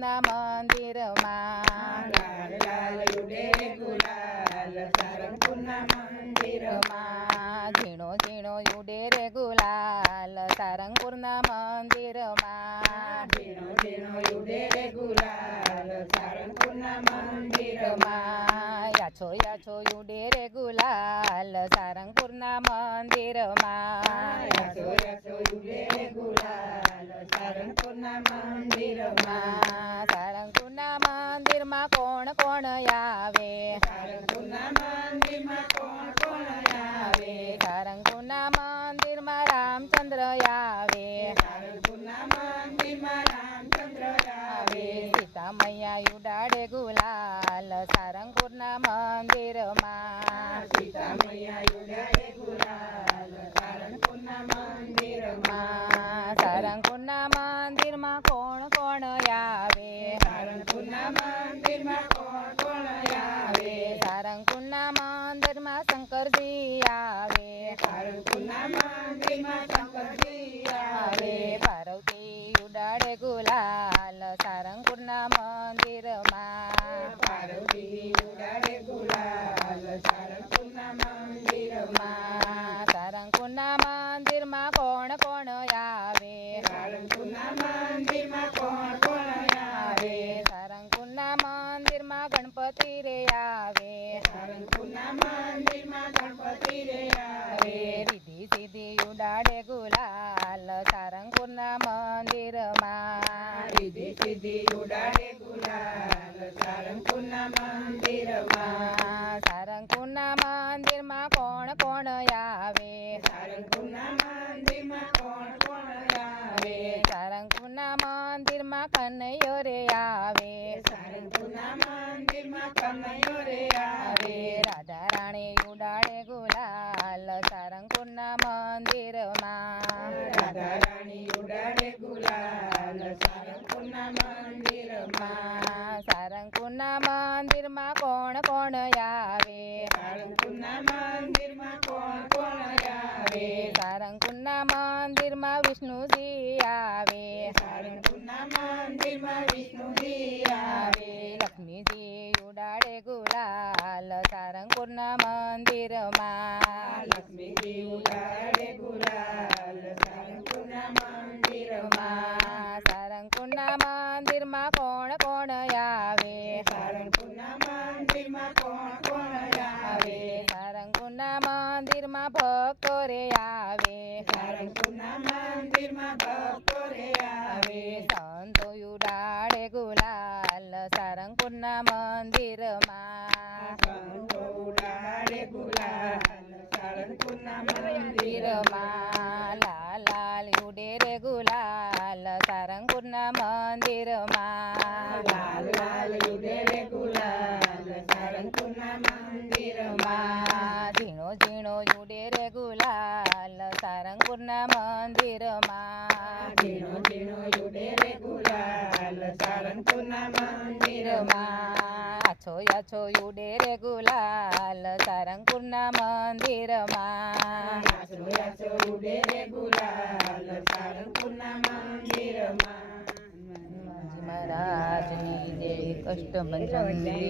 સારંગપુરના મંદિરમાં લાલ લાલ ઉડે ગુલાલ સારંગપુરના મંદિરમાં ઝીણો ઝીણો ઉડે રે ગુલાલ સારંગપુરના મંદિરમાં ઝીણો ઝીણો ઉડે ગુલાલ સારંગપુરના મંદિરમાં યાછો યાછો ઉડે રે ગુલાલ સારંગપુરના મંદિરમાં યાછો યાછો ઉડે ગુલાલ સારંગપુરના મંદિરમાં સારંગપુરના મંદિરમાં કોણ કોણ આવે સારંગપુરના મંદિરમાં કોણ કોણ આવે સારંગપુરના મંદિરમાં રામચંદ્ર આવે સારંગપુરના મંદિરમાં રામચંદ્ર આવે સીતા મૈયા ઉડાડે ગુલાલ સારંગપુરના મંદિરમાં સીતા મૈયા ઉડાડે ગુલાલ સારંગપુરના મંદિરમાં સારંગપુરના મંદિરમાં કોણ કોણ આવે સારંગપુરના મંદિરમાં કોણ કોણ આવે સારંગપુરના મંદિરમાં શંકરજી આવે સારંગપુરના મંદિરમાં શંકરજી આવે પાર્વતી ઉડાડે ગુલાલ સારંગપુરના મંદિરમાં પાર્વતી ઉડાડે ગુલાલ સારંગપુરના મંદિરમાં સારંગપુરના મંદિરમાં કોણ કોણ આવે સારંગપુરના મંદિરમાં કોણ કોણ આવે સારંગપુરના મંદિરમાં ગણપતિ રે આવે સારંગપુરના મંદિરમાં ગણપતિ રે આવે રીધી સીધી ઉડાડે ગુલાલ સારંગપુરના મંદિરમાં રીધી સીધી ઉડાડે ગુલાલ સારંગપુરના મંદિરમાં સારંગપુરના મંદિરમાં કોણ કોણ આવે સારંગપુરના મંદિરમાં કોણ કોણ આવે સારંગપુરના મંદિરમાં કનૈયો રે આવે સારંગપુરના મંદિરમાં કનૈયો રે આવે રાધા રાણી ઉડાડે ગુલાલ સારંગપુરના મંદિરમાં રાધા રાણી ઉડાડે ગુલાલ સારંગપુરના મંદિરમાં સારંગપુરના મંદિરમાં કોણ કોણ આવે સારંગપુરના મંદિરમાં કોણ કોણ આવે સારંગપુરના મંદિરમાં વિષ્ણુજી આવે સારંગપુરના મંદિરમાં વિષ્ણુજી આવે લક્ષ્મીજી ઉડાડે ગુલાલ સારંગપુરના મંદિરમાં લક્ષ્મીજી ઉડાડે ગુલાલ સારંગપુરના મંદિરમાં સારંગપુરના મંદિરમાં કોણ કોણ આવે સારંગપુરના મંદિરમાં કોણ કોણ આવે સારંગપુરના મંદિરમાં ભક્તો રે આવે સારંગપુરના મંદિરમાં ભક્તો રે આવે સંતો ઉડાડે ગુલાલ સારંગપુરના મંદિરમાં સંતો ઉડાડે ગુલાલ સારંગપુરના મંદિરમાં લાલ લાલ ઉડે રે ગુલાલ સારંગપુરના મંદિરમાં લાલ લાલ ઉડે રે ગુલાલ સારંગપુરના મંદિરમાં ઝીણો ઝીણો ઉડે રે ગુલાલ સારંગપુરના મંદિરમાં ઝીણો ઝીણો ઉડે રે ગુલાલ સારંગપુરના મંદિરમાં આછો આછો ઉડે રે ગુલાલ સારંગપુરના મંદિરમાં આછો આછો ઉડે રે ગુલાલ સારંગપુરના મંદિરમાં મહારાજની જય કષ્ટભંજન દેવ